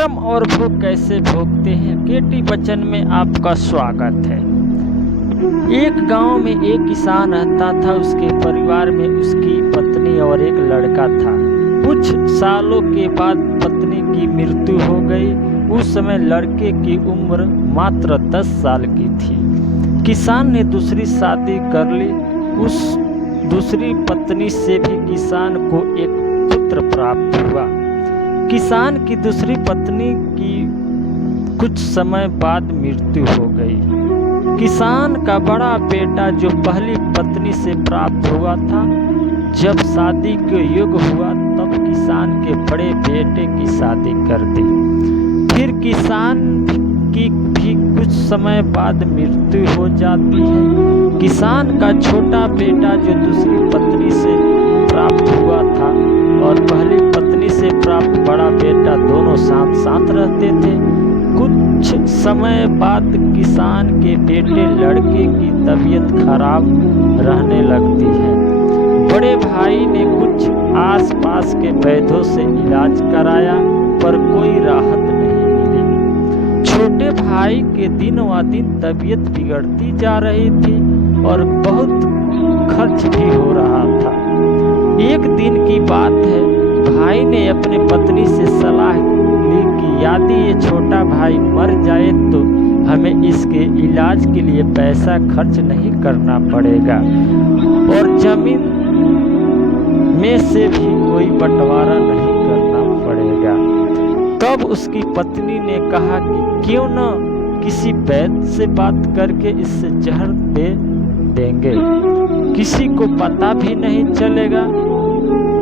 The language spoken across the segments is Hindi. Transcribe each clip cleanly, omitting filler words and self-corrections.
कर्म और भोग कैसे भोगते हैं, केटी बचन में आपका स्वागत है। एक गांव में एक किसान रहता था। उसके परिवार में उसकी पत्नी और एक लड़का था। कुछ सालों के बाद पत्नी की मृत्यु हो गई। उस समय लड़के की उम्र मात्र 10 साल की थी। किसान ने दूसरी शादी कर ली। उस दूसरी पत्नी से भी किसान को एक पुत्र प्राप्त हुआ। किसान की दूसरी पत्नी की कुछ समय बाद मृत्यु हो गई। किसान का बड़ा बेटा जो पहली पत्नी से प्राप्त हुआ था, जब शादी के योग्य हुआ तब किसान के बड़े बेटे की शादी कर दी। फिर किसान की भी कुछ समय बाद मृत्यु हो जाती है। किसान का छोटा बेटा जो दूसरी पत्नी से प्राप्त हुआ था और पहली पत्नी से प्राप्त बड़ा बेटा दोनों साथ साथ रहते थे। कुछ समय बाद किसान के बेटे लड़के की तबीयत खराब रहने लगती है। बड़े भाई ने कुछ आसपास के वैद्यों से इलाज कराया पर कोई राहत नहीं मिली। छोटे भाई के दिन व दिन तबीयत बिगड़ती जा रही थी और बहुत खर्च भी हो रहा था। एक दिन की बात है, भाई ने अपने पत्नी से सलाह ली कि यदि ये छोटा भाई मर जाए तो हमें इसके इलाज के लिए पैसा खर्च नहीं करना पड़ेगा और जमीन में से भी कोई बंटवारा नहीं करना पड़ेगा। तब उसकी पत्नी ने कहा कि क्यों न किसी वैद्य से बात करके इससे जहर दे देंगे, किसी को पता भी नहीं चलेगा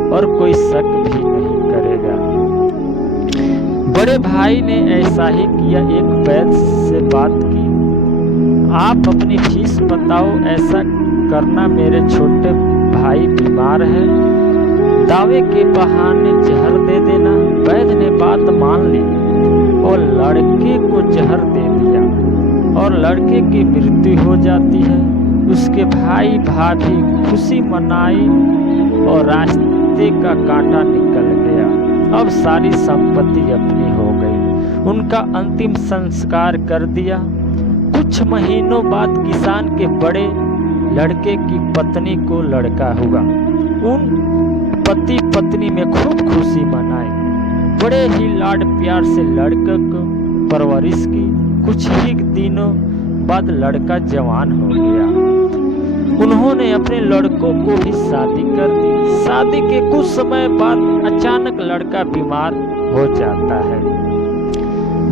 और कोई शक भी नहीं करेगा। बड़े भाई ने ऐसा ही किया। एक वैद्य से बात की, आप अपनी फीस बताओ, ऐसा करना मेरे छोटे भाई बीमार है, दावे के बहाने जहर दे देना। वैद्य ने बात मान ली और लड़के को जहर दे दिया और लड़के की मृत्यु हो जाती है। उसके भाई भाभी खुशी मनाई और रास्ते का कांटा निकल गया। अब सारी संपत्ति अपनी हो गई। उनका अंतिम संस्कार कर दिया। कुछ महीनों बाद किसान के बड़े लड़के की पत्नी को लड़का हुआ। उन पति पत्नी में खूब खुशी मनाई। बड़े ही लाड प्यार से लड़के को परवरिश की। कुछ ही दिनों बाद लड़का जवान हो गया। उन्होंने अपने लड़कों को भी शादी कर दी। शादी के कुछ समय बाद अचानक लड़का बीमार हो जाता है।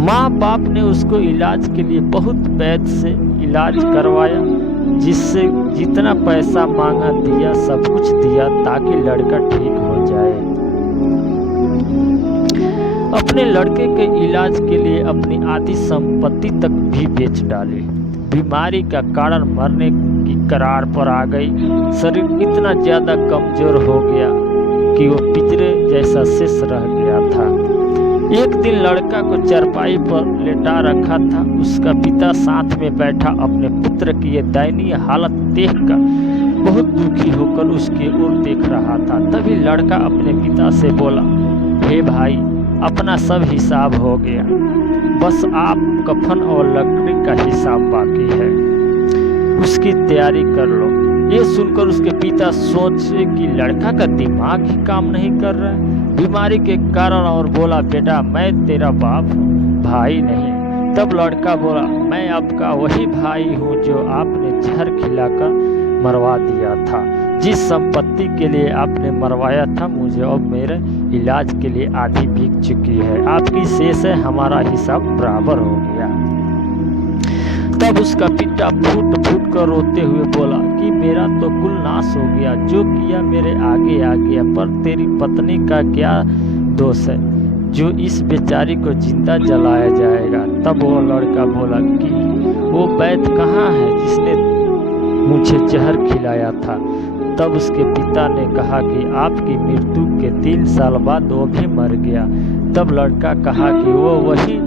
माँ बाप ने उसको इलाज के लिए बहुत वैद्य से इलाज करवाया, जिससे जितना पैसा मांगा दिया, सब कुछ दिया ताकि लड़का ठीक हो जाए। अपने लड़के के इलाज के लिए अपनी आधी संपत्ति तक भी बेच डाली। बीमारी का कारण मरने की करार पर आ गई। शरीर इतना ज्यादा कमजोर हो गया कि वो पिंजरे जैसा शेष रह गया था। एक दिन लड़का को चरपाई पर लेटा रखा था। उसका पिता साथ में बैठा अपने पुत्र की ये दयनीय हालत देखकर बहुत दुखी होकर उसकी ओर देख रहा था। तभी लड़का अपने पिता से बोला, हे भाई, अपना सब हिसाब हो गया, बस आप कफन और लकड़ी का हिसाब बाकी है, उसकी तैयारी कर लो। ये सुनकर उसके पिता सोचे कि लड़का का दिमाग ही काम नहीं कर रहा है बीमारी के कारण, और बोला, बेटा मैं तेरा बाप हूँ, भाई नहीं। तब लड़का बोला, मैं आपका वही भाई हूँ जो आपने जहर खिलाकर मरवा दिया था। जिस संपत्ति के लिए आपने मरवाया था मुझे अब मेरे इलाज के लिए आधी बिक चुकी है। आपकी शेष है, हमारा हिसाब बराबर हो गया। तब उसका पिता फूट फूट कर रोते हुए बोला कि मेरा तो कुल नाश हो गया, जो किया मेरे आगे आ गया, पर तेरी पत्नी का क्या दोष है जो इस बेचारी को जिंदा जलाया जाएगा। तब वो लड़का बोला कि वो वैद्य कहाँ है जिसने मुझे जहर खिलाया था। तब उसके पिता ने कहा कि आपकी मृत्यु के 3 साल बाद वो भी मर गया। तब लड़का कहा कि वो वही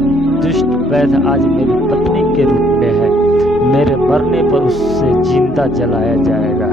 दुष्ट वैद्य आज मेरी पत्नी के रूप में है, मेरे मरने पर उससे जिंदा जलाया जाएगा।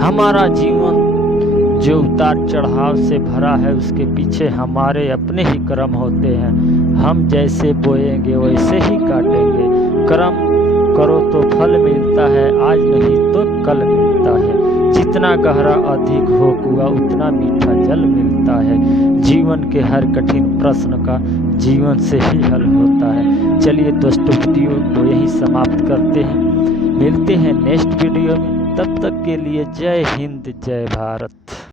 हमारा जीवन जो उतार चढ़ाव से भरा है उसके पीछे हमारे अपने ही कर्म होते हैं। हम जैसे बोएंगे वैसे ही काटेंगे। कर्म करो तो फल मिलता है, आज नहीं तो कल मिलता है। जितना गहरा अधिक हो कुआं उतना मीठा जल मिलता है। जीवन के हर कठिन प्रश्न का जीवन से ही हल होता है। चलिए दोस्तों, वीडियो को यहीं समाप्त करते हैं। मिलते हैं नेक्स्ट वीडियो में। तब तक के लिए जय हिंद, जय भारत।